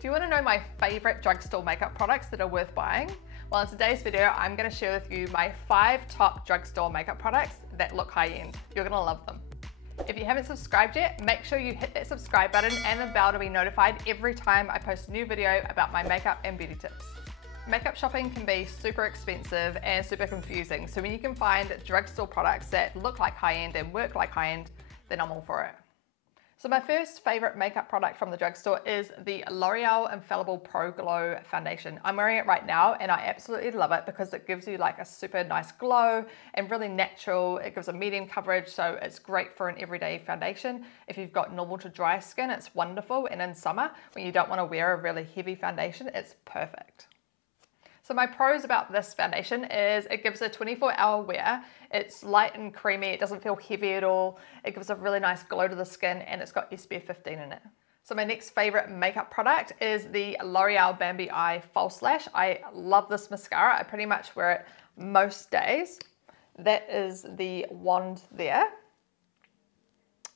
Do you want to know my favorite drugstore makeup products that are worth buying? Well, in today's video, I'm going to share with you my 5 top drugstore makeup products that look high-end. You're going to love them. If you haven't subscribed yet, make sure you hit that subscribe button and the bell to be notified every time I post a new video about my makeup and beauty tips. Makeup shopping can be super expensive and super confusing, so when you can find drugstore products that look like high-end and work like high-end, then I'm all for it. So my first favorite makeup product from the drugstore is the L'Oreal Infallible Pro Glow Foundation. I'm wearing it right now and I absolutely love it because it gives you like a super nice glow and really natural. It gives a medium coverage, so it's great for an everyday foundation. If you've got normal to dry skin, it's wonderful. And in summer, when you don't want to wear a really heavy foundation, it's perfect. So my pros about this foundation is it gives a 24-hour wear. It's light and creamy, it doesn't feel heavy at all. It gives a really nice glow to the skin and it's got SPF 15 in it. So my next favorite makeup product is the L'Oreal Bambi Eye False Lash. I love this mascara. I pretty much wear it most days. That is the wand there.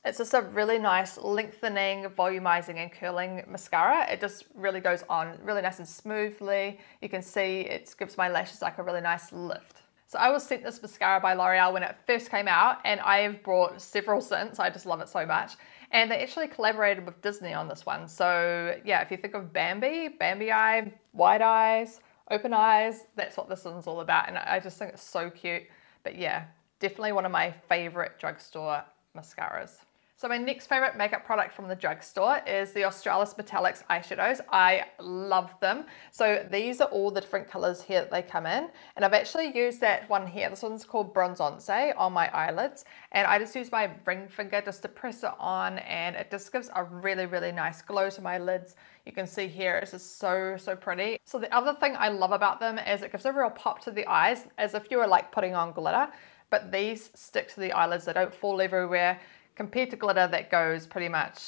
It's just a really nice lengthening, volumizing and curling mascara. It just really goes on really nice and smoothly. You can see it gives my lashes like a really nice lift. So I was sent this mascara by L'Oreal when it first came out and I've bought several since. I just love it so much. And they actually collaborated with Disney on this one. So yeah, if you think of Bambi, Bambi eye, wide eyes, open eyes, that's what this one's all about. And I just think it's so cute. But yeah, definitely one of my favorite drugstore mascaras. So my next favorite makeup product from the drugstore is the Australis Metallics eyeshadows. I love them. So these are all the different colors here that they come in. And I've actually used that one here. This one's called Bronzance on my eyelids. And I just use my ring finger just to press it on and it just gives a really, really nice glow to my lids. You can see here, it's just so, so pretty. So the other thing I love about them is it gives a real pop to the eyes as if you were like putting on glitter. But these stick to the eyelids, they don't fall everywhere. Compared to glitter that goes pretty much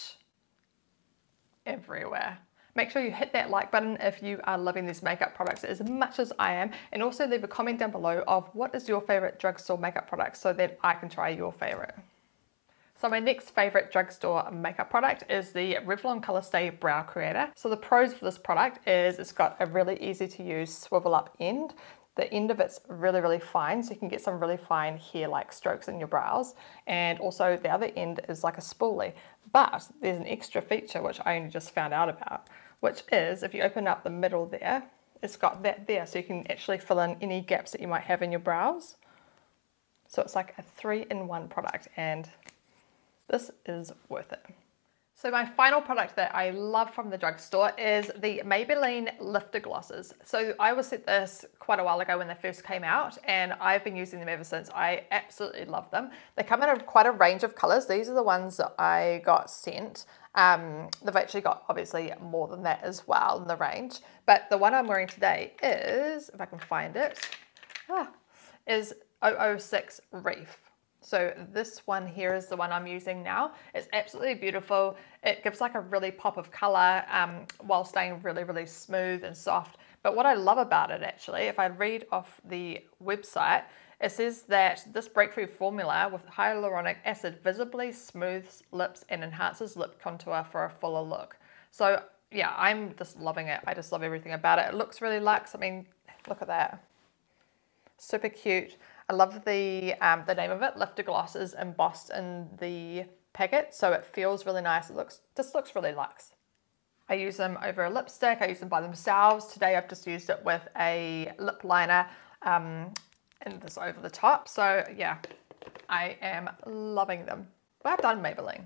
everywhere. Make sure you hit that like button if you are loving these makeup products as much as I am, and also leave a comment down below of what is your favorite drugstore makeup product so that I can try your favorite. So my next favorite drugstore makeup product is the Revlon Colorstay Brow Creator. So the pros for this product is it's got a really easy to use swivel up end. The end of it's really, really fine, so you can get some really fine hair-like strokes in your brows. And also the other end is like a spoolie. But there's an extra feature which I only just found out about, which is if you open up the middle there, it's got that there, so you can actually fill in any gaps that you might have in your brows. So it's like a 3-in-1 product, and this is worth it. So my final product that I love from the drugstore is the Maybelline Lifter Glosses. So I was sent this quite a while ago when they first came out and I've been using them ever since. I absolutely love them. They come in quite a range of colors. These are the ones that I got sent. They've actually got obviously more than that as well in the range. But the one I'm wearing today is, if I can find it, is 006 Reef. So this one here is the one I'm using now. It's absolutely beautiful. It gives like a really pop of color while staying really, really smooth and soft. But what I love about it actually, if I read off the website, it says that this breakthrough formula with hyaluronic acid visibly smooths lips and enhances lip contour for a fuller look. So yeah, I'm just loving it. I just love everything about it. It looks really luxe. I mean, look at that. Super cute. I love the name of it. Lifter Gloss is embossed in the packet, so it feels really nice. It just looks really luxe. I use them over a lipstick. I use them by themselves. Today I've just used it with a lip liner and this over the top. So yeah, I am loving them. Well done, Maybelline.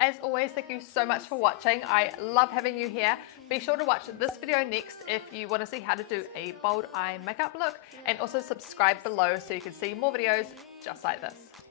As always, thank you so much for watching. I love having you here. Be sure to watch this video next if you want to see how to do a bold eye makeup look, and also subscribe below so you can see more videos just like this.